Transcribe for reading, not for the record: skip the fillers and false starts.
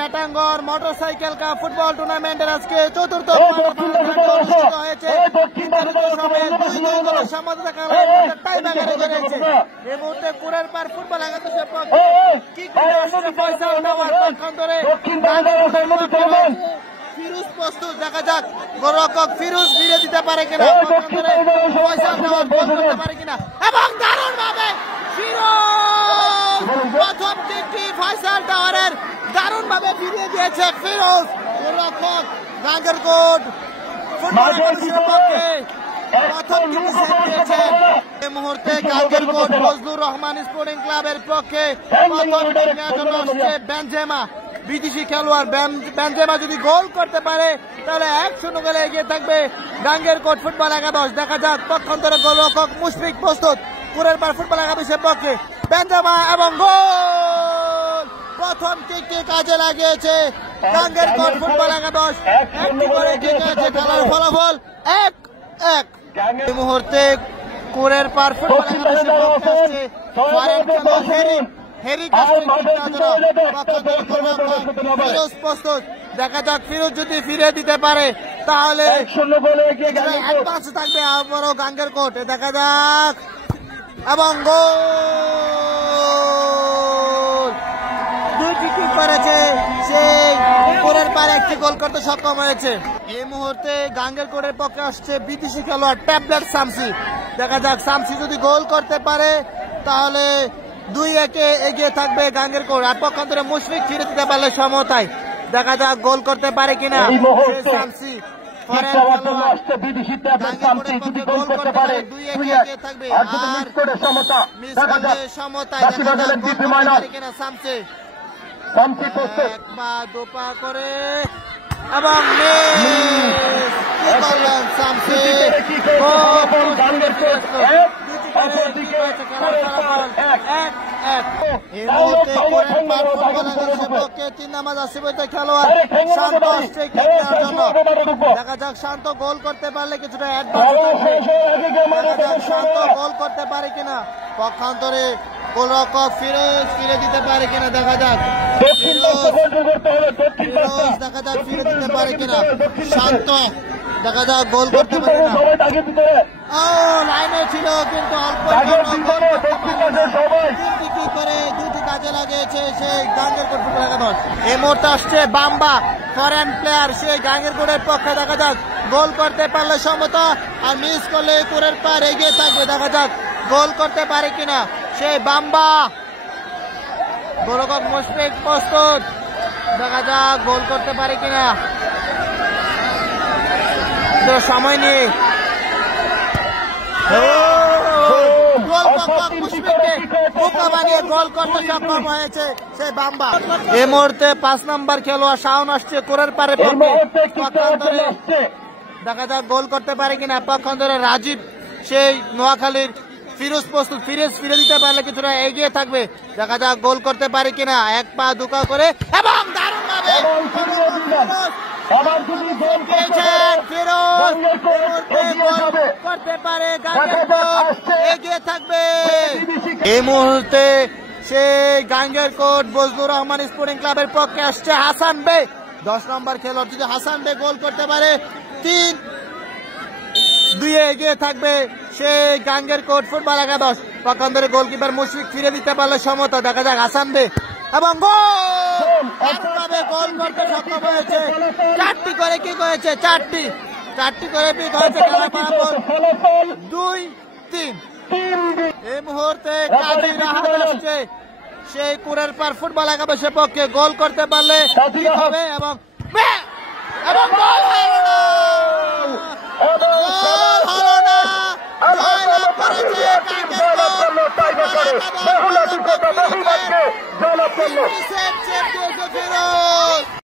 মেটাঙ্গর motorcycle cup football টুর্নামেন্টের আজকে চতুর্থ অনুষ্ঠিত হয়েছে। এই মুহূর্তে কুড়ের পার ফুটবল একাদশের ফিরোজ প্রস্তুত, দেখা যাক গোলরক্ষক ফিরোজ ফিরে দিতে পারে কিনা, পয়সা করতে পারে কিনা, এবং দারুণ ভাবে ফিরোজ প্রথম টিমটি ফয়সাল টাওয়ারের দারুণ ভাবে ফিরিয়ে দিয়েছে ফিরোজ। গোলরক্ষক গাঙ্গেরকোট ফুটবল একাদশের পক্ষে প্রথম টিমটি সেভ দিয়েছে। এই মুহূর্তে গাঙ্গেরকোট ফজলুর রহমান স্পোর্টিং ক্লাবের পক্ষে প্রথম টিম নেওয়ার জন্য আসছে বেনজেমা, বিদেশি খেলোয়াড়। বেনজেমা যদি গোল করতে পারে তাহলে 1-0 গোলে এগিয়ে থাকবে গাঙ্গেরকোট ফুটবল একাদশ। দেখা যাক পক্ষান্তরে গোলরক্ষক মুশফিক প্রস্তুত কুড়ের পার ফুটবল একাদশের পক্ষে। বেনজেমা এবং গোল, প্রথম কিকটি কাজে লাগিয়েছে গাঙ্গেরকোট ফুটবল একাদশ। একটি করে কিক হয়েছে, খেলার ফলাফল 1-1। এই মুহূর্তে কুড়ের পার ফুটবল একাদশের পক্ষে আসছে ফরেন খেলোয়াড় ফিরোজ প্রস্তুত। দেখা যাক ফিরোজ যদি ফিরে দিতে পারে তাহলে অ্যাডভান্স থাকবে আবারও গাঙ্গেরকোট। দেখা যাক এবং গোল, দুইটি কিক করেছে, সেই গোলের পারে একটি গোল করতে সক্ষম হয়েছে। এই মুহূর্তে গাঙ্গেরকোটের পক্ষে আসছে বিদেশি খেলোয়াড় ট্যাবলেট শামসি। দেখা যাক শামসি যদি গোল করতে পারে তাহলে 2-1 এগিয়ে থাকবে গাঙ্গেরকোট। আর পক্ষান্তরে মুশফিক ফিরে দিতে পারলে সমতায়। দেখা যাক গোল করতে পারে কিনা শামসি। দোপা করে এবং খেলোয়াড় শান্ত জন্য। দেখা যাক শান্ত গোল করতে পারলে কিছুটা শান্ত গোল করতে পারে কিনা, পক্ষান্তরে গোলরক্ষক ফিরে দিতে পারে কিনা। দেখা যাক দেখা যাক ফিরে দিতে পারে কিনা শান্ত। দেখা যাক গোল করতে পারে কিনা। লাইনে ছিল কিন্তু অল্প করে দুটি কাজে লাগিয়েছে সেই গাঙ্গেরকোট ফুটবল একাদশ। এই মুহূর্তে আসছে বাম্বা, ফরেন প্লেয়ার, সেই গাঙ্গেরকোটের পক্ষে। দেখা যাক গোল করতে পারলে সমতা, আর মিস করলে কুড়ের পার এগিয়ে থাকবে। দেখা যাক গোল করতে পারে কিনা সেই বাম্বা। গোলরক্ষক মুশফিক প্রস্তুত, দেখা যাক গোল করতে পারে কিনা, সময় নেই। গোল করতে সক্ষম হয়েছে সেই বাম্বা। এই মুহূর্তে 5 নম্বর খেলোয়াড় শাওন আসছে কুড়ের পারে। দেখা যাক গোল করতে পারে কিনা, পক্ষান্তরে রাজীব সেই নোয়াখালীর। ফিরোজ প্রস্তুত, ফিরে দিতে পারলে কিছুটা এগিয়ে থাকবে। দেখা যাক গোল করতে পারে কিনা, 1 পা দুকা করে এবং দারুণ ভাবে করতে পারে গাঙ্গেরকোট, এগিয়ে থাকবে। এই মুহূর্তে সেই গাঙ্গেরকোট ফজলুর রহমান স্পোর্টিং ক্লাবের পক্ষে আসছে হাসান বে, 10 নম্বর খেলোয়াড়। যদি হাসান বে গোল করতে পারে 3-2 এগিয়ে থাকবে সেই গাঙ্গেরকোট ফুটবল একাদশ। পক্ষান্তরে গোলকিপার মুশফিক ফিরে দিতে পারলে সমতা। দেখা যাক হাসান বে এবং গোল করতে সক্ষম হয়েছে। 4টি করে কি হয়েছে, 4টি করে পিক হয়েছে। 2-3। এই মুহূর্তে কাজী রাহাত আসছে সেই কুড়ের পার ফুটবল একাদশের পক্ষে। গোল করতে পারলে ঠিক হবে এবং গোল হলো না, জয়লাভ করেছে গাঙ্গেরকোট।